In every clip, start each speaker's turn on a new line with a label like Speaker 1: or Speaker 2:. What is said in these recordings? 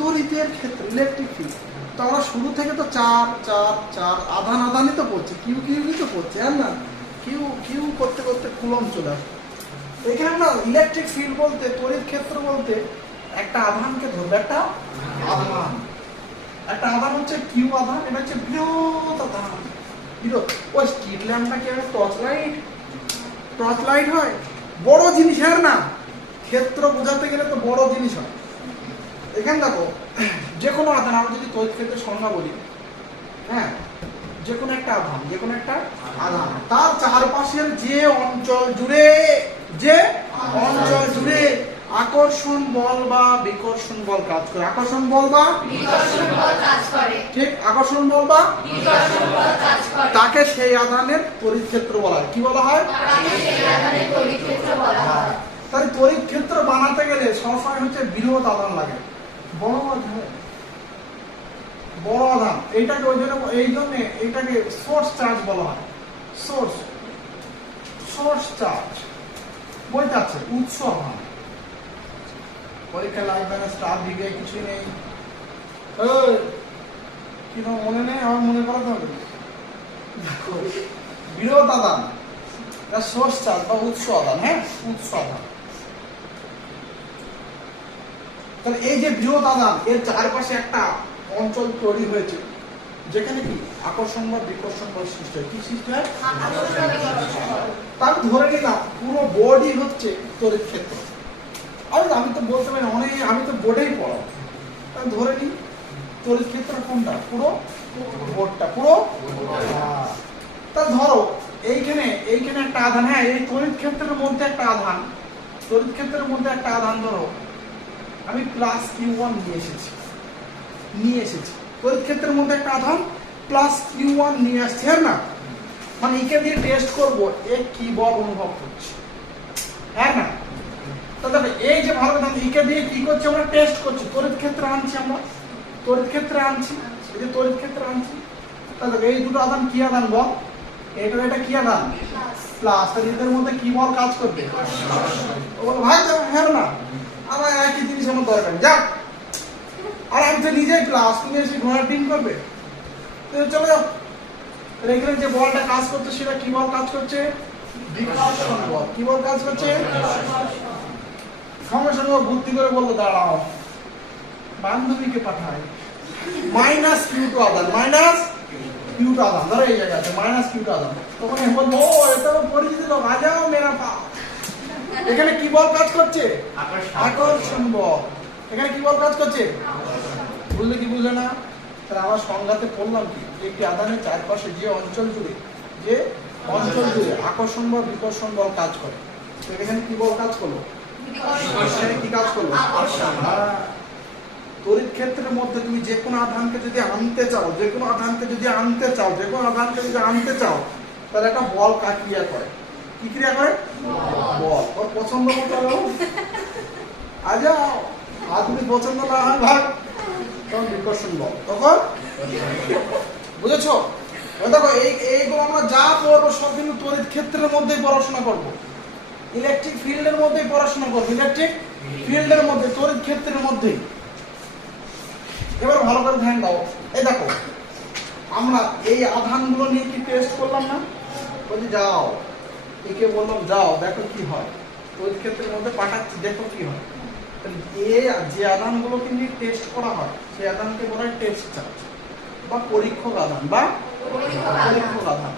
Speaker 1: তড়িতের ক্ষেত্রে electric field তো আমরা শুরু থেকে তো চার চার চার, আধান আধানই তো পড়ছে, কিউ, কিউই তো পড়ছে হ্যাঁ না? কিউ কিউ করতে করতে কুলম চলে আসে। এখানে না ইলেকট্রিক ফিল্ড বলতে, তড়িৎ ক্ষেত্র বলতে, একটা আধানকে ধরবে, একটা আধান। একটা আধান হচ্ছে কিউ আধান, এটা হচ্ছে বৃহৎ আধান। বৃহৎ ওই স্ট্রিট ল্যাম্পটা কি একটা টর্চ লাইট। টর্চ লাইট হয়? বড় জিনিস হ্যাঁ না? ক্ষেত্র বোঝাতে গেলে তো বড় জিনিস হয়। এখানে দেখো যে কোনো আধান আমরা যদি তড়িৎ ক্ষেত্রের সংজ্ঞা বলি হ্যাঁ যে কোনো একটা আধান যে কোনো একটা আধান তার চারপাশের যে অঞ্চল জুড়ে যে অঞ্চল জুড়ে আকর্ষণ বল বা বিকর্ষণ বল কাজ করে। আকর্ষণ বল বা
Speaker 2: বিকর্ষণ বল কাজ করে।
Speaker 1: ঠিক আকর্ষণ বল বা
Speaker 2: বিকর্ষণ বল কাজ করে।
Speaker 1: তাকে সেই আধানের তড়িৎ ক্ষেত্র বলা হয়। কি বলা হয়?
Speaker 2: তাকে সেই আধানের তড়িৎ ক্ষেত্র বলা হয়।
Speaker 1: তাই তড়িৎ ক্ষেত্র বানাতে গেলে সবসময় হচ্ছে বৃহৎ আধান লাগে। পরীক্ষা লাগবে কিছু নেই। মনে নেই? আমার মনে সোর্স বা উৎস আদান হ্যাঁ? উৎস আদান। তাহলে এই যে বৃহৎ আদান, এর চারপাশে একটা অঞ্চল তৈরি হয়েছে। যেখানে কি? আকর্ষণ বা বিকর্ষণ বল সৃষ্টি হয়। কি সৃষ্টি হয়? তার ধরে নিলাম, পুরো বোর্ডই হচ্ছে তড়িৎ ক্ষেত্র। আরে, আমি তো বলতে পারি অনেক, আমি তো বোর্ডেই পড়াবো। তাহলে ধরে নিই, তড়িৎ ক্ষেত্র কোনটা? পুরো বোর্ডটা পুরো। তা ধরো, এইখানে এইখানে একটা আধান হ্যাঁ এই তড়িৎ ক্ষেত্রের মধ্যে একটা আধান। তড়িৎ ক্ষেত্রের মধ্যে একটা আধান ধরো আমি প্লাস কিউ ওয়ান নিয়ে এসেছি। নিয়ে এসেছি। তড়িৎ ক্ষেত্রের মধ্যে একটা আধান প্লাস কিউ ওয়ান নিয়ে আসছে হ্যাঁ না? মানে একে দিয়ে টেস্ট করব এ কি বল অনুভব করছে। হ্যাঁ না? তো দেখো এই যে ভালো কথা একে দিয়ে কি করছে আমরা? টেস্ট করছি। তড়িৎ ক্ষেত্রে আনছি আমরা। তড়িৎ ক্ষেত্রে আনছি। এই যে তড়িৎ ক্ষেত্রে আনছি। তাহলে এই দুটো আদান কি আদান বল? এটা এটা কি আদান প্লাস তাহলে এদের মধ্যে কি বল কাজ করবে? ভাই হ্যাঁ না? আমার একই জিনিস আমার দরকার যা আর আমি তো নিজেই প্লাস তুমি এসে ঘোড়ার টিম করবে। চলে যাও। এখানে যে বলটা কাজ করছে সেটা কি বল কাজ করছে? কি বল কাজ করছে? সঙ্গে সঙ্গে বুদ্ধি করে বলল, দাঁড়াও। বান্ধবীকে পাঠায় মাইনাস কিউ টু আদান মাইনাস কিউ টু আদান। ধরো এই জায়গায় আছে মাইনাস কিউ টু আদান। তখন বলব এটা পরিচিত লোক আ মেরা পা এখানে কি বল কাজ করছে? আকর্ষণ বল এখানে কি বল কাজ করছে? বুঝলে কি বুঝলে না? তাহলে আমার সংজ্ঞাতে পড়লাম কি? একটি আধানের চারপাশে যে অঞ্চল জুড়ে যে অঞ্চল জুড়ে আকর্ষণ বল বিকর্ষণ বল কাজ করে। এখানে কি বল কাজ করল? কি কাজ করল। তড়িৎ ক্ষেত্রের মধ্যে তুমি যে কোনো আধানকে যদি আনতে চাও যে কোনো আধানকে যদি আনতে চাও যে কোনো আধানকে যদি আনতে চাও তাহলে একটা বল কাজ ক্রিয়া করে। কি ক্রিয়া করে? বল। ওর পছন্দ মতো আ যাও আর তুমি পছন্দ না হয়, ভাগ। তখন বিকর্ষণ বল। তখন? বুঝেছ? দেখো, এই এইগুলো আমরা যা পড়ব সব কিন্তু তড়িৎ ক্ষেত্রের মধ্যেই পড়াশোনা করব। ইলেকট্রিক ফিল্ডের মধ্যেই পড়াশোনা করব, ইলেকট্রিক ফিল্ডের মধ্যে, তড়িৎ ক্ষেত্রের মধ্যেই। এবার ভালো করে ধ্যান দাও। এই দেখো, আমরা এই আধানগুলো নিয়ে কি টেস্ট করলাম না? বলছি যাও। একে বললাম যাও দেখো কি হয়। ওই ক্ষেত্রের মধ্যে পাঠাচ্ছি দেখো কি হয়। এ যে আধানগুলোকে নিয়ে টেস্ট করা হয় সেই আধানকে বলা হয় টেস্ট চার্জ বা পরীক্ষক আধান বা
Speaker 2: পরীক্ষক আধান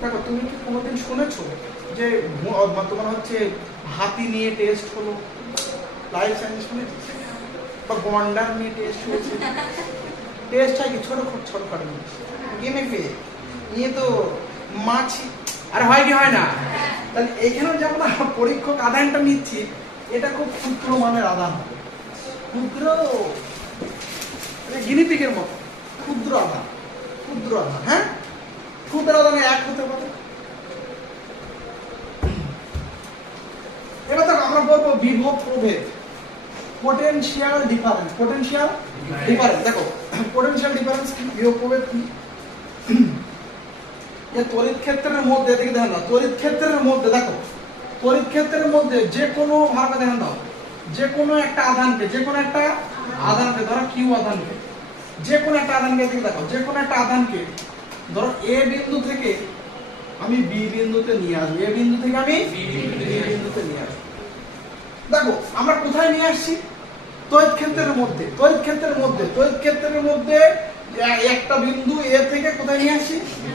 Speaker 1: দেখো তুমি কি কোনোদিন শুনেছো যে তোমার হচ্ছে হাতি নিয়ে টেস্ট হলো? লাইফ সায়েন্স শুনেছি? বা গন্ডার নিয়ে টেস্ট হয়েছে? টেস্ট হয় কি? ছোট ছোট জিনিস। গেমে পেয়ে নিয়ে তো মাছি। আর হয় কি হয় না? তাহলে এইখানে যে আমরা পরীক্ষক আদানটা নিচ্ছি, এটা খুব ক্ষুদ্র মানের আদান হবে। ক্ষুদ্র গিনিপিকের মতো। ক্ষুদ্র আদান। ক্ষুদ্র আদান হ্যাঁ? ক্ষুদ্র আদানে এক হতে পারে। এবার দেখো, আমরা বলব বিভব প্রভেদ। পোটেনশিয়াল ডিফারেন্স পোটেনশিয়াল ডিফারেন্স দেখো পোটেনশিয়াল ডিফারেন্স কি? বিভব প্রভেদ কি? যে তড়িৎ ক্ষেত্রের মধ্যে এদিকে দেখেন না, তড়িৎ ক্ষেত্রের মধ্যে দেখো, তড়িৎ ক্ষেত্রের মধ্যে যে কোনো ভাবে দেখেন দাও যে কোনো একটা আধানকে, যে কোনো একটা আধানকে, ধরো কিউ আধানকে, যে কোনো একটা আধানকে দিকে দেখো, যে কোনো একটা আধানকে, ধরো এ বিন্দু থেকে আমি বি বিন্দুতে নিয়ে আসব এ বিন্দু থেকে আমি বি বিন্দুতে নিয়ে আসব। দেখো, আমরা কোথায় নিয়ে আসছি? তড়িৎ ক্ষেত্রের মধ্যে, তড়িৎ ক্ষেত্রের মধ্যে, তড়িৎ ক্ষেত্রের মধ্যে একটা বিন্দু এ থেকে কোথায় নিয়ে এই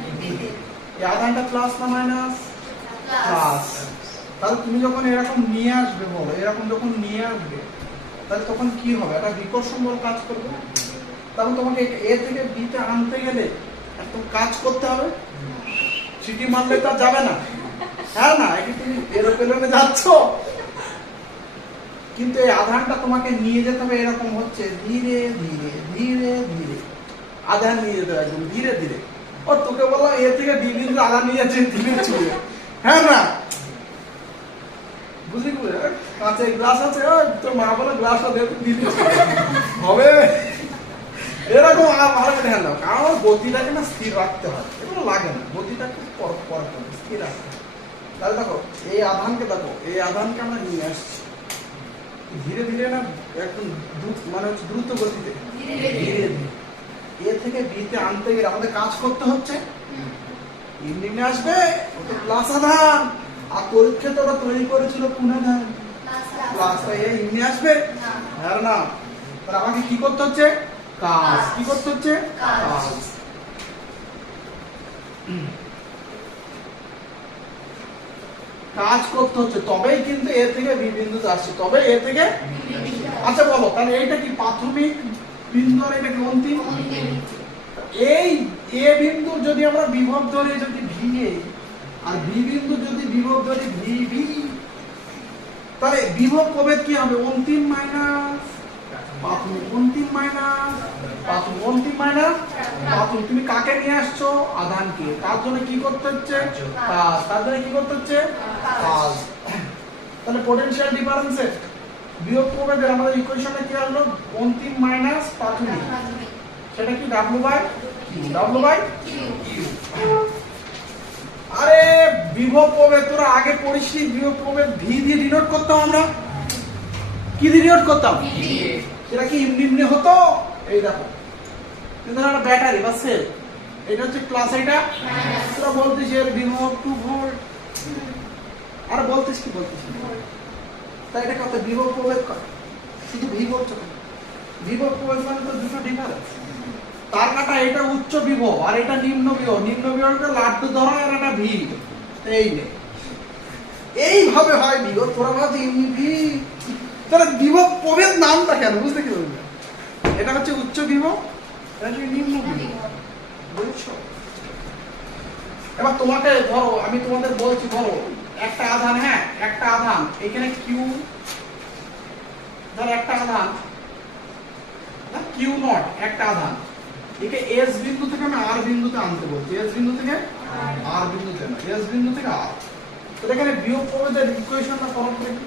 Speaker 1: আধানটা প্লাস না মাইনাস প্লাস তাহলে তুমি যখন এরকম নিয়ে আসবে বলো, এরকম যখন নিয়ে আসবে, তাহলে তখন কি হবে? একটা বিকর্ষণ বল কাজ করবে? তাহলে তোমাকে এ থেকে বি তে আনতে গেলে একদম কাজ করতে হবে? সিটি মারলে তো যাবে না। হ্যাঁ না একে তুমি এরোপ্লেনে যাচ্ছ। কিন্তু এই আধানটা তোমাকে নিয়ে যেতে হবে এরকম হচ্ছে, ধীরে ধীরে ধীরে ধীরে। আধান নিয়ে যেতে হবে ধীরে ধীরে। ও তোকে বললাম এ থেকে আধান নিয়ে যাচ্ছে চুলে। হ্যাঁ না? বুঝলি কি? কাঁচে গ্লাস আছে তোর মা বলে হবে? এরকম ভালো করে দাও কারণ গতিটাকে না স্থির রাখতে হয়। এগুলো লাগে না গতিটাকে পর পর স্থির রাখতে তাহলে দেখো এই আধানকে দেখো এই আধানকে আমরা নিয়ে আসছি। ধীরে ধীরে না একদম মানে দ্রুত গতিতে।
Speaker 2: ধীরে
Speaker 1: ধীরে। এ থেকে বিতে আনতে গেলে আমাদের কাজ করতে হচ্ছে। আসবে ওটা প্লাস আধান। আর পরীক্ষা তো ওরা তৈরি করেছিল এ আসবে। আর না? তাহলে আমাকে কি করতে হচ্ছে? কাজ। কি করতে হচ্ছে?
Speaker 2: কাজ।
Speaker 1: কাজ কাজ করতে হচ্ছে। তবেই কিন্তু এ থেকে বি বিন্দুতে আসছে। তবে এ থেকে আচ্ছা বলো তাহলে এইটা কি প্রাথমিক বিন্দু আর এটা কি অন্তিম? এই এ বিন্দু যদি আমরা বিভব ধরি যদি ভি এ আর বি বিন্দু যদি বিভব ধরি ভি বি তাহলে বিভব প্রভেদ কি হবে? অন্তিম মাইনাস প্রাথমিক অন্তিম মাইনাস প্রাথমিক অন্তিম মাইনাস প্রাথমিক তুমি কাকে নিয়ে আসছো? আধানকে তার জন্য কি করতে হচ্ছে? কাজ। তার জন্য কি করতে হচ্ছে? কাজ। তাহলে পোটেনশিয়াল ডিফারেন্সে বিয়োগ করবে প্রভেদের আমাদের ইকুয়েশনে কি আসলো? অন্তিম মাইনাস প্রাথমিক। সেটা কি ডাব্লু বাই ডাব্লু বাই আরে বিভব প্রভেদ তোরা আগে পড়িস বিভব প্রভেদ ভি দিয়ে ডিনোট করতাম আমরা। কি দিয়ে ডিনোট করতাম? সেটা কি ইমনি ইমনি হতো? এই দেখো। কিন্তু একটা ব্যাটারি বা সেল এটা হচ্ছে ক্লাস এটা তোরা বলতিস এর বিভব টু ভোল্ট আর বলতিস কি বলতিস তাই এটা কত বিভব প্রভেদ করে। শুধু বলছো কেন? বিভব প্রভেদ মানে তো দুটো ডিফারেন্স তার কাটা এটা উচ্চ বিভব আর এটা নিম্ন বিভব। নিম্ন বিভবটা লাড্ডু ধরা আর এটা ভি এই নে এইভাবে হয় বিভব। তোরা ভাবছি ভি তাহলে বিভব প্রভেদ নামটা কেন? বুঝতে কি বলবে এটা হচ্ছে উচ্চ বিভব এটা হচ্ছে নিম্ন বিভব। বুঝছ? এবার তোমাকে ধরো আমি তোমাদের বলছি ধরো একটা আধান হ্যাঁ একটা আধান এখানে কিউ ধর একটা আধান কিউ নট একটা আধান একে এস বিন্দু থেকে আমি আর বিন্দুতে আনতে বলছি। এস বিন্দু থেকে আর বিন্দুতে না এস বিন্দু থেকে আর তো এখানে বিয়োগ প্রভেদের ইকুয়েশনটা করো তো দেখি।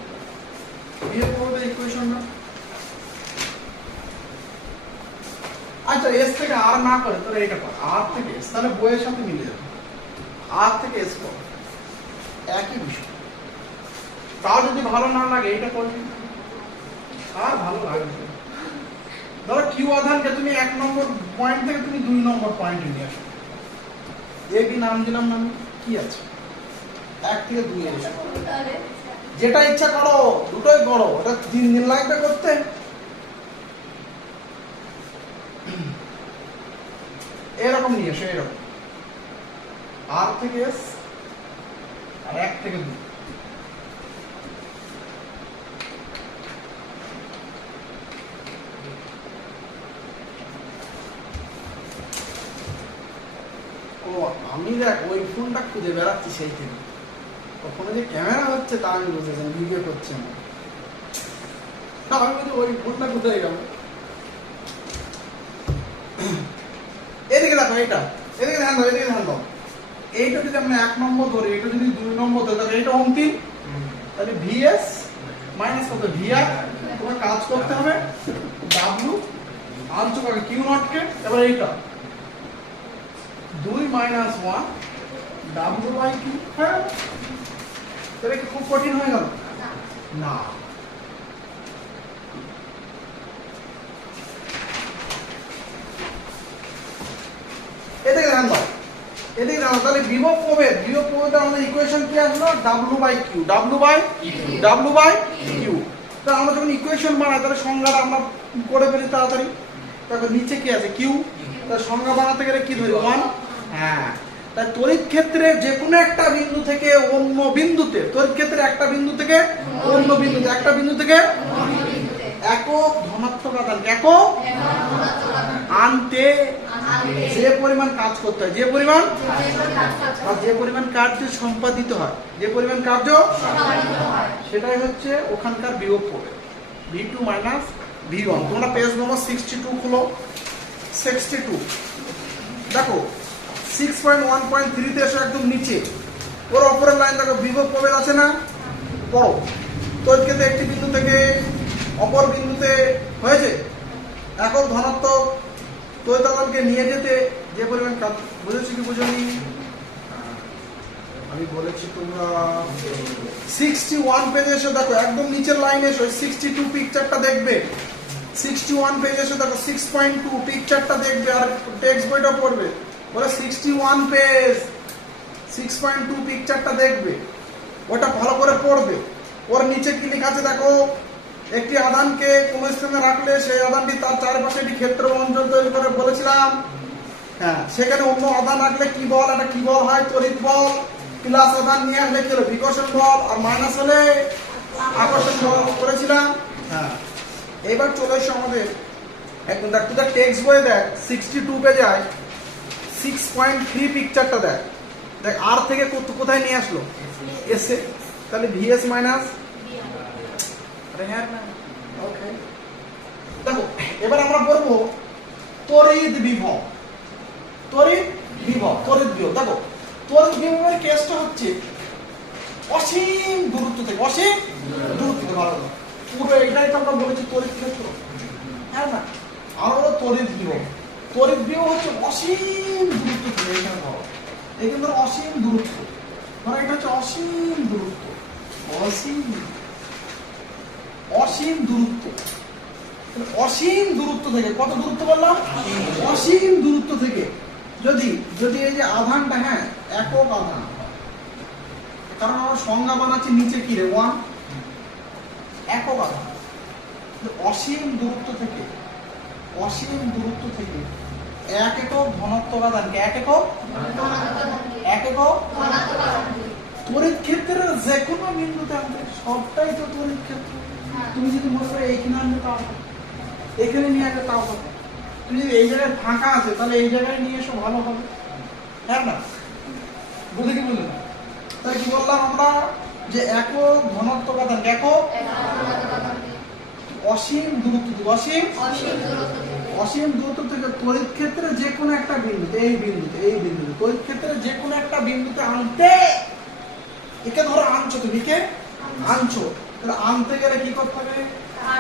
Speaker 1: বিয়োগ প্রভেদের ইকুয়েশনটা আচ্ছা এস থেকে আর না করে, তাহলে এটা কর। আর থেকে এস তাহলে বইয়ের সাথে মিলে যাবে। আর থেকে এস কর। একই বিষয়। তাও যদি ভালো না লাগে এটা করবি আর ভালো লাগবে ধরো কিউ আধানকে তুমি এক নম্বর পয়েন্ট থেকে তুমি দুই নম্বর পয়েন্টে নিয়ে আসো। এ বি নাম দিলাম না কি আছে? এক থেকে দুই যেটা ইচ্ছা করো, দুটোই করো, ওটা তিন দিন লাগবে করতে। এরকম নিয়ে এসো, এরকম। আর থেকে এস এক থেকে দুই ও, আমি দেখ, ওই ফোনটা খুঁজে বেড়াচ্ছি সেই থেকে। ওখানে যে ক্যামেরা হচ্ছে তা আমি বুঝেছি ভিডিও করছে না। আমি বলছি ওই ফোনটা কোথায় গেল এদিকে দেখো এইটা, এদিকে ধ্যান দাও, এদিকে ধ্যান দাও। এইটা যদি আমরা এক নম্বর ধরি এটা যদি দুই নম্বর ধরি, তাহলে এটা অন্তিম। তাহলে ভিএস মাইনাস কত ভিআর তোমার কাজ করতে হবে ডাব্লু আনছো কাকে কিউ নটকে এবার এইটা। দুই minus one W by Q হ্যাঁ? তাহলে কি খুব কঠিন হয়ে গেল। না। না তাহলে বিভব প্রভেদ বিভব প্রভেদের আমাদের ইকুয়েশন কি আসলো? W by Q W by W by Q তা আমরা যখন ইকুয়েশন বানাই তাহলে সংজ্ঞাটা আমরা করে ফেলি তাড়াতাড়ি। দেখো নিচে কি আছে? কিউ তার সংজ্ঞা বানাতে গেলে কি ধরি ওয়ান হ্যাঁ। তাই তড়িৎ ক্ষেত্রে যে কোনো একটা বিন্দু থেকে অন্য বিন্দুতে তড়িৎ ক্ষেত্রে একটা বিন্দু থেকে অন্য বিন্দুতে একটা বিন্দু থেকে একক ধনাত্মক আদান একক আনতে যে পরিমাণ কাজ করতে হয় যে পরিমাণ? আর যে পরিমাণ কার্য সম্পাদিত হয় যে পরিমাণ কার্য? সেটাই হচ্ছে ওখানকার বিয়োগ পড়বে V two minus V one তোমরা পেজ নম্বর সিক্সটি টু খুলো। সিক্সটি টু দেখো সিক্স পয়েন্ট ওয়ান পয়েন্ট থ্রিতে এসে একদম নিচে। ওর অপরের লাইন দেখো বিভব প্রভেদ আছে না? পড়ো। তৈরিকে একটি বিন্দু থেকে অপর বিন্দুতে হয়েছে? একক ধনাত্মক তৈতাদানকে নিয়ে যেতে যে পরিমাণ কাজ বুঝেছি কি বুঝনি? আমি বলেছি তোমরা সিক্সটি ওয়ান পেজে এসে দেখো, একদম নিচের লাইনে এসো সিক্সটি টু পিকচারটা দেখবে। সিক্সটি ওয়ান পেজে এসে দেখো সিক্স পয়েন্ট টু পিকচারটা দেখবে আর টেক্সট বইটা পড়বে। বলে sixty one page six point two পিকচারটা দেখবে। ওটা ভালো করে পড়বে। ওর নিচে কি লেখা আছে দেখো? একটি আধানকে কোন স্থানে রাখলে সেই আধানটি তার চারপাশে একটি ক্ষেত্র অঞ্চল তৈরি করে বলেছিলাম। হ্যাঁ সেখানে অন্য আধান রাখলে কি বল? একটা কি বল হয়? তড়িৎ বল, প্লাস আধান নিয়ে আসলে কি হলো? বিকর্ষণ বল আর মাইনাস হলে আকর্ষণ বল করেছিলাম। হ্যাঁ এবার চলে এসো আমাদের। একদম দেখ তুই টেক্সট বইয়ে দেখ সিক্সটি টু পেজে আয়। সিক্স পয়েন্ট থ্রি পিকচারটা দেখ। দেখ, আর থেকে কোথায় নিয়ে আসলো? এসে তাহলে ভিএস মাইনাস দেখো, এবার আমরা বলব তড়িৎ বিভব। তড়িৎ বিভব তড়িৎ বিভব। দেখো, তড়িৎ বিভবের কেসটা হচ্ছে অসীম দূরত্ব থেকে, অসীম দূরত্ব থেকে, ভালো পুরো এটাই তো আমরা বলেছি তড়িৎ ক্ষেত্র। হ্যাঁ না? আর তড়িৎ বিভব। তড়িৎ বিভব হচ্ছে অসীম দূরত্ব থেকে, এখানে ধরো। এখানে ধরো অসীম দূরত্ব। ধরো এটা হচ্ছে অসীম দূরত্ব। অসীম অসীম দূরত্ব। অসীম দূরত্ব থেকে, কত দূরত্ব বললাম? অসীম দূরত্ব থেকে। যদি যদি এই যে আধানটা হ্যাঁ একক আধান। কারণ আমরা সংজ্ঞা বানাচ্ছি নিচে কি রে? ওয়ান একক আধান। অসীম দূরত্ব থেকে, অসীম দূরত্ব থেকে এক একক ধনাত্মক আধানকে এক একক? এক একক? তড়িৎ ক্ষেত্রের যে কোনো বিন্দুতে আনতে সবটাই তো তড়িৎ ক্ষেত্র। তুমি যদি এইখানে আনবে তাও এখানে নিয়ে আসবে তাও তুমি যদি এই জায়গায় ফাঁকা আছে, তাহলে এই জায়গায় নিয়ে এসো, ভালো হবে। হ্যাঁ না? কি বুঝলেন তাই কি বললাম আমরা যে একক আধান একক? অসীম দূরত্ব অসীম? অসীম দূরত্ব থেকে তড়িৎ ক্ষেত্রে যে কোনো একটা বিন্দুতে, এই বিন্দুতে এই বিন্দুতে, তড়িৎ ক্ষেত্রে যে কোনো একটা বিন্দুতে আনতে, একে ধরো আনছো তুমি কে আনছো। তাহলে আনতে গেলে কি করতে হবে?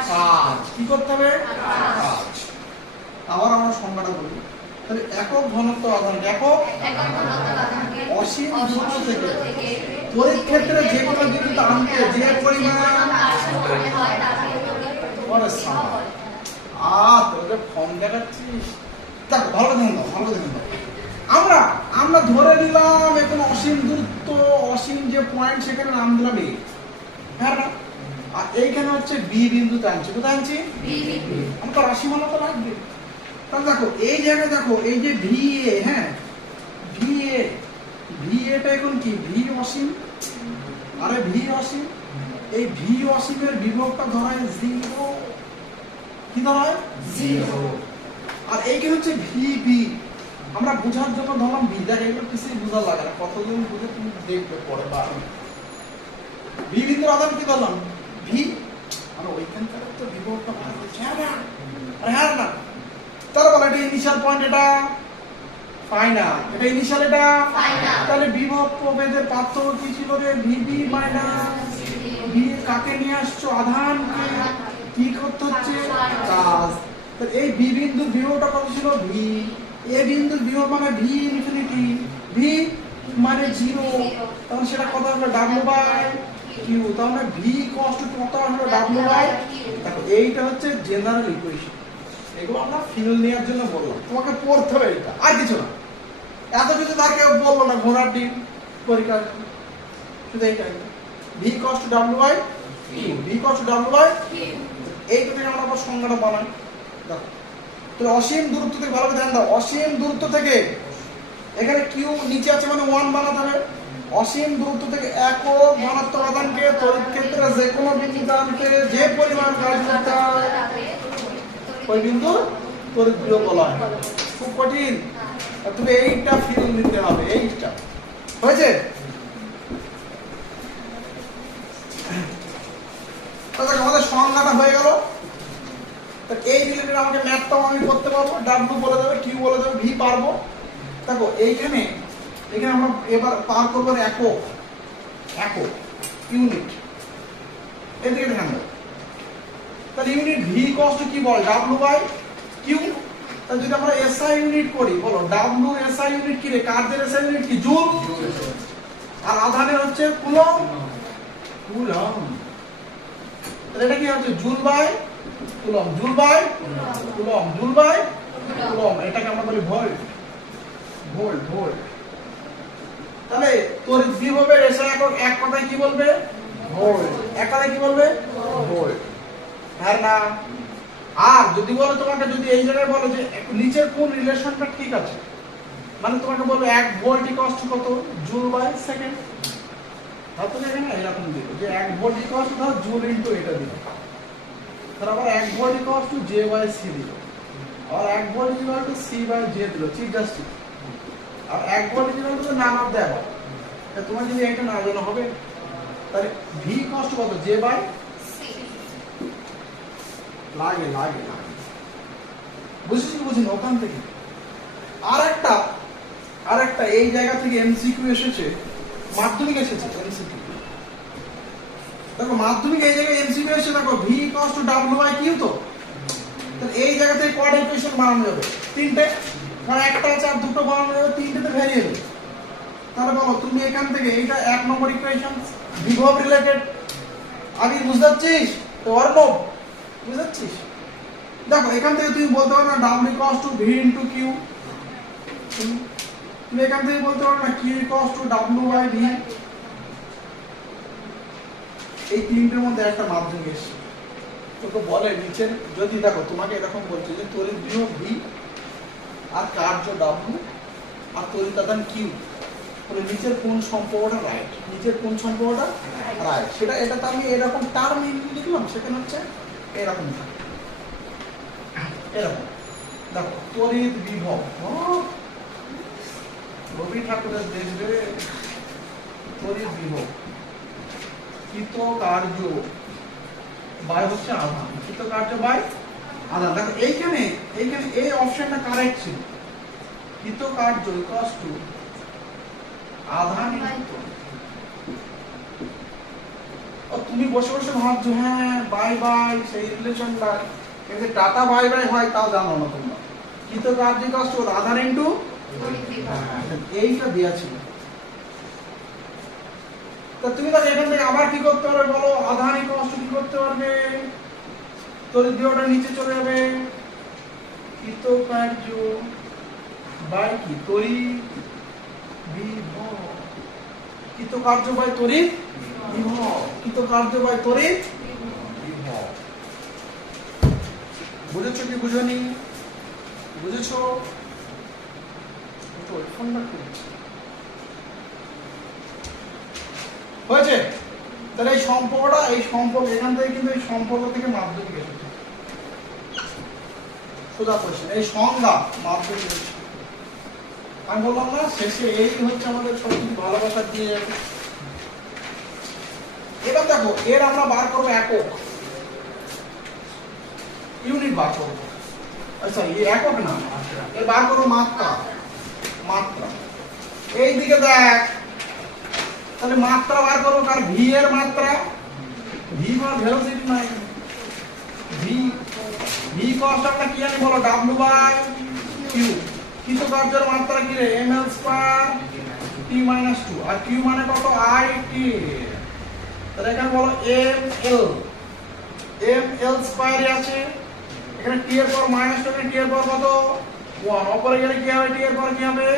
Speaker 1: কাজ। কি করতে হবে? কাজ। আবার আমরা সংজ্ঞাটা বলি। তাহলে একক ঘনত্ব আধান একক? অসীম দূরত্ব থেকে। তড়িৎ ক্ষেত্রে যে কোনো বিন্দুতে আনতে যে পরিমাণ। আহ তোদের ফোন দেখাচ্ছিস? দেখ ভালো দেখুন ভালো দেখুন আমরা আমরা ধরে নিলাম এখন অসীম দূরত্ব অসীম যে পয়েন্ট সেখানে নাম দিলাম হ্যাঁ না? আর এইখানে হচ্ছে বি বিন্দুতে আনছি। কোথায় আনছি? আমার তো রাশিমালা তো লাগবে। তাহলে দেখো এই জায়গায় দেখো এই যে ভি এ হ্যাঁ? ভি এ ভি এটা এখন কি? ভি অসীম? আরে ভি অসীম? এই ভি অসীমের বিভবটা ধরা হয় জিরো কি ধরা হয় জিরো আর এইখানে হচ্ছে ভি বি। আমরা বোঝার জন্য ধরলাম বি। দেখ এগুলো কিছুই বোঝা লাগে না। কতজন বুঝে তুমি দেখবে পরে বা ভি বিন্দুর আদান কি ধরলাম? আর ওইখানকার তো হচ্ছে হ্যাঁ না আরে হ্যাঁ না তার বলে এটা ইনিশিয়াল পয়েন্ট এটা? ফাইনাল এটা ইনিশিয়াল এটা. তাহলে বিভব প্রভেদের পার্থক্য কি ছিল রে ভিবি মাইনাস ভি কাকে নিয়ে আসছো? আধান কি? করতে হচ্ছে? কাজ এই বি বিন্দুর বিভবটা কত ছিল? ভি এ বিন্দুর বিভব মানে ভি ইনফিনিটি ভি মানে জিরো তখন সেটা কত হবে? ডাব্লিউ বাই কিউ তাহলে ভি কষ্ট কত হবে ডাব্লিউ বাই? দেখো এইটা হচ্ছে জেনারেল ইকুয়েশন এগুলো আমরা ফিল নেওয়ার জন্য বললাম। তোমাকে পড়তে হবে এটা। আর কিছু না। এত কিছু তার বলল না ঘোড়ার ডিম পরীক্ষা শুধু এইটাই। V W by V W by আমরা আবার সংজ্ঞাটা বানাই। দেখো। তাহলে অসীম দূরত্ব থেকে ভালো করে ধ্যান দাও। অসীম দূরত্ব থেকে এখানে কিউ নিচে আছে মানে ওয়ান বানাতে হবে। অসীম দূরত্ব থেকে একক ঘনত্ব আদানকে তড়িৎ ক্ষেত্রে যে কোনো বিন্দু দানকে যে পরিমাণ কাজ করতে হয়, ওই বিন্দু তড়িৎ বলা হয়। খুব কঠিন। তুমি এইটা ফিল নিতে হবে, এইটা। হয়েছে? আমাদের সংজ্ঞাটা হয়ে গেল। এই রিলেটেড আমাকে ম্যাথটাও আমি করতে পারব, ডাব্লু বলে দেবে কিউ বলে দেবে ভি পারব। দেখো, এইখানে এখানে আমরা এবার পার করব একক একক ইউনিট এদিকে ধ্যান তাহলে ইউনিট ভি কস্ট কি বল? ডাব্লু বাই কিউ তাহলে যদি আমরা এসআই ইউনিট করি বলো ডাব্লু এসআই ইউনিট কি রে? কার্যের এসআই ইউনিট কি? জুল? আর আধানের হচ্ছে কুলম কুলম তাহলে এটা কি হচ্ছে? Joule by coulomb joule by coulomb joule by coulomb এটাকে আমরা বলি ভোল্ট। Volt volt. তাহলে তোর বিভবের এসে একক এক কথায় কি বলবে? এক কথায় কি বলবে? হ্যাঁ না। আর যদি বলো তোমাকে যদি এই জায়গায় বলো যে নিচের কোন রিলেশনটা ঠিক আছে? মানে তোমাকে বলবে এক ভোল্ট কষ্ট কত? জুল বাই সেকেন্ড হয়তো এখানে এরকম দিল যে এক ভোল্ট কষ্ট ধর জুল ইন্টু এটা দিল তারপর এক ভোল্ট কষ্ট জে বাই সি দিল আর এক volt equal to C by J দিল। চিফ জাস্টিস এক ভোল্ট ইকুয়াল টু নাম অফ দেয় তোমার যদি এটা না জানা হবে, তাহলে ভি কষ্ট কত? জে বাই লাগে লাগে বুঝছিস বুঝিনি? ওখান থেকে। আর একটা আর একটা, এই জায়গা থেকে এমসিকিউ এসেছে, মাধ্যমিক এসেছে এমসিকিউ দেখো, মাধ্যমিক এই জায়গায় এমসিকিউ এসেছে, দেখো V cos to W by Q তো এই জায়গা থেকে কয়টা ইকুয়েশন বানানো যাবে। তিনটে। কারণ একটা আছে আর দুটো বানানো যাবে তিনটেতে ভ্যারিয়েবল তাহলে বলো, তুমি এখান থেকে এইটা এক নম্বর ইকুয়েশন বিভব রিলেটেড আগে বুঝতে পারছিস? তো অর্ণব, বুঝতে পারছিস? দেখো, এখান থেকে তুমি বলতে পারো না W cos to V into Q তুমি এখান থেকে বলতে পারো না Q cos to W by V এই তিনটের মধ্যে একটা মাধ্যমিক এসছে। তোকে বলে নিচের, যদি দেখো, তোমাকে এরকম বলছে যে তড়িৎ বিভব ভি আর কার্য ডাব্লিউ আর তড়িৎ আদান কিউ তাহলে নিচের কোন সম্পর্কটা রাইট নিচের কোন সম্পর্কটা রাইট সেটা এটা তো আমি এরকম টার্ম লিখলাম সেখানে হচ্ছে এরকম এরকম। দেখো তড়িৎ বিভব ও, রবি ঠাকুরের দেখবে তড়িৎ বিভব। কৃত কার্য বাই হচ্ছে আধান কৃত কার্য বাই? আধান দেখো এইখানে এইখানে এই অপশনটা কারেক্ট ছিল। কৃত কার্য ইকুয়ালস টু আধান ও তুমি বসে বসে ভাবছ হ্যাঁ বাই বাই সেই রিলেশন বাই কিন্তু টাটা বাই বাই হয় তাও জানো না তোমরা। কৃত কার্য ইকুয়ালস টু আধান ইনটু এইটা দেয়া ছিল। তা তুমি তাহলে এখান থেকে আবার কি করতে পারবে বলো? আধানি কষ্ট কি করতে পারবে? তড়িৎ বিভবটা নিচে চলে যাবে। কৃত কার্য বাই কি? তড়িৎ বিভব। কৃত বাই তড়িৎ বিভব। কৃত বাই বিভব। বুঝেছ কি বুঝনি? বুঝেছ? তো হয়েছে? তাহলে এই সম্পর্কটা, এই সম্পর্ক, এখান থেকে কিন্তু এই সম্পর্ক থেকে মাধ্যমিক এসেছে। সোজা কোশ্চেন এই সংজ্ঞা এসেছে। আমি বললাম না, শেষে এই হচ্ছে আমাদের সব কিছু ভালোবাসা দিয়ে যাবে এবার দেখো, এর আমরা বার করব একক। ইউনিট বার করব। আচ্ছা এই একক না, এর বার করব মাত্রা। মাত্রা। এই দিকে দেখ তাহলে মাত্রা বার করব কার ভি এর মাত্রা। ভি মানে ভেলোসিটি নাই। ভি ভি কস্ট কি জানি বলো? ডাব্লিউ বাই কিউ কিন্তু কার্যের মাত্রা কি রে? M L square T minus two আর কিউ মানে কত? আই টি তাহলে এখানে বলো এম এল এম এল স্কয়ারই আছে। এখানে টি এর পর মাইনাস টু টি এর পর কত? ওয়ান অপরে গেলে কি হবে? টি এর পর কি হবে?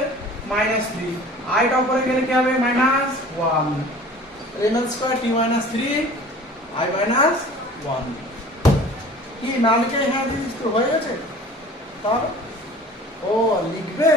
Speaker 1: মাইনাস থ্রি আইটা উপরে গেলে কি হবে? Minus one M L square T minus three I minus one কি না লিখে হ্যাঁ দিস তো হয়ে গেছে? তাহলে? ও, লিখবে?